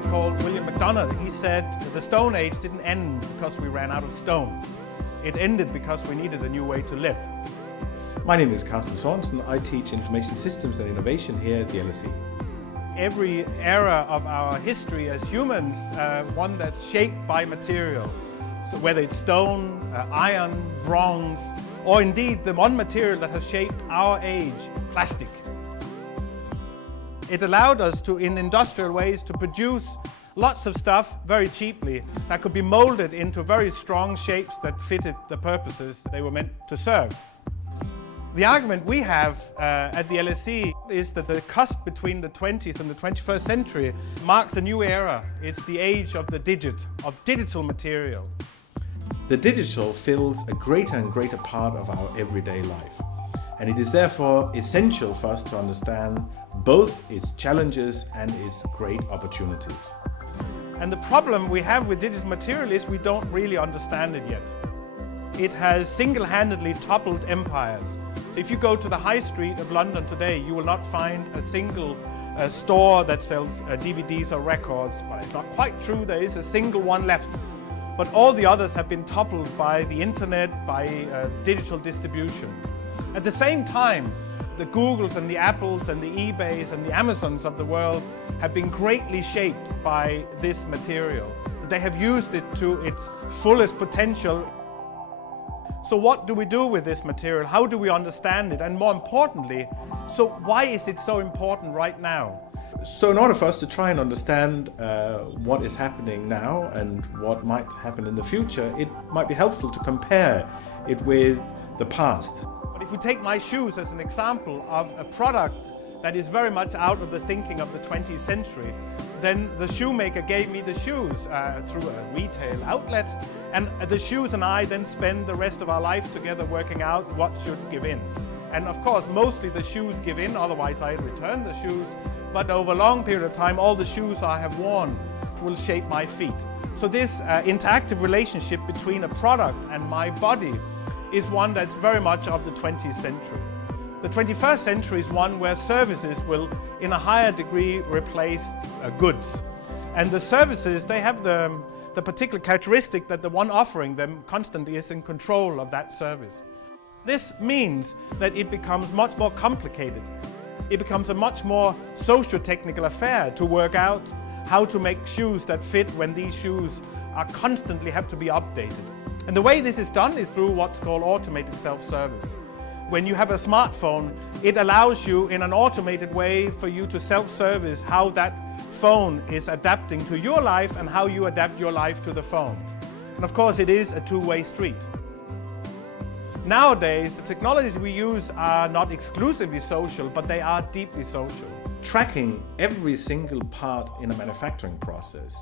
guy called William MacDonald. He said the Stone Age didn't end because we ran out of stone. It ended because we needed a new way to live. My name is Carsten Sorensen. I teach Information Systems and Innovation here at the LSE. Every era of our history as humans, one that's shaped by material. So whether it's stone, iron, bronze, or indeed the one material that has shaped our age, plastic. It allowed us to, in industrial ways, to produce lots of stuff very cheaply that could be molded into very strong shapes that fitted the purposes they were meant to serve. The argument we have at the LSE is that the cusp between the 20th and the 21st century marks a new era. It's the age of the digital material. The digital fills a greater and greater part of our everyday life, and it is therefore essential for us to understand both its challenges and its great opportunities. And the problem we have with digital material is we don't really understand it yet. It has single-handedly toppled empires. So if you go to the high street of London today, you will not find a single store that sells DVDs or records. Well, it's not quite true, there is a single one left. But all the others have been toppled by the internet, by digital distribution. At the same time, the Googles and the Apples and the eBays and the Amazons of the world have been greatly shaped by this material. They have used it to its fullest potential. So what do we do with this material? How do we understand it? And more importantly, so why is it so important right now? So in order for us to try and understand what is happening now and what might happen in the future, it might be helpful to compare it with the past. But if we take my shoes as an example of a product that is very much out of the thinking of the 20th century, then the shoemaker gave me the shoes through a retail outlet, and the shoes and I then spend the rest of our life together working out what should give in. And of course, mostly the shoes give in, otherwise I return the shoes. But over a long period of time, all the shoes I have worn will shape my feet. So this interactive relationship between a product and my body is one that's very much of the 20th century. The 21st century is one where services will, in a higher degree, replace goods. And the services, they have the particular characteristic that the one offering them constantly is in control of that service. This means that it becomes much more complicated. It becomes a much more socio-technical affair to work out how to make shoes that fit when these shoes are constantly have to be updated. And the way this is done is through what's called automated self-service. When you have a smartphone, it allows you in an automated way for you to self-service how that phone is adapting to your life and how you adapt your life to the phone. And of course, it is a two-way street. Nowadays, the technologies we use are not exclusively social, but they are deeply social. Tracking every single part in a manufacturing process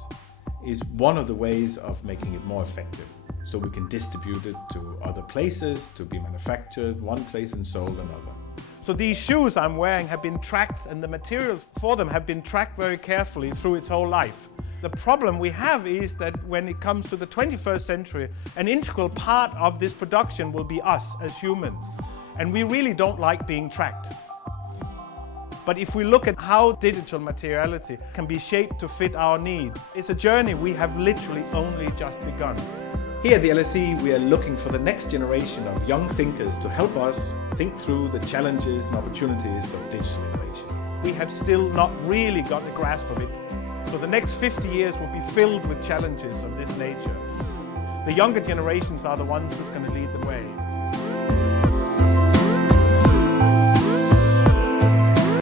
is one of the ways of making it more effective. So we can distribute it to other places, to be manufactured one place and sold another. So these shoes I'm wearing have been tracked, and the materials for them have been tracked very carefully through its whole life. The problem we have is that when it comes to the 21st century, an integral part of this production will be us as humans. And we really don't like being tracked. But if we look at how digital materiality can be shaped to fit our needs, it's a journey we have literally only just begun. Here at the LSE, we are looking for the next generation of young thinkers to help us think through the challenges and opportunities of digital innovation. We have still not really got a grasp of it. So the next 50 years will be filled with challenges of this nature. The younger generations are the ones who's going to lead the way.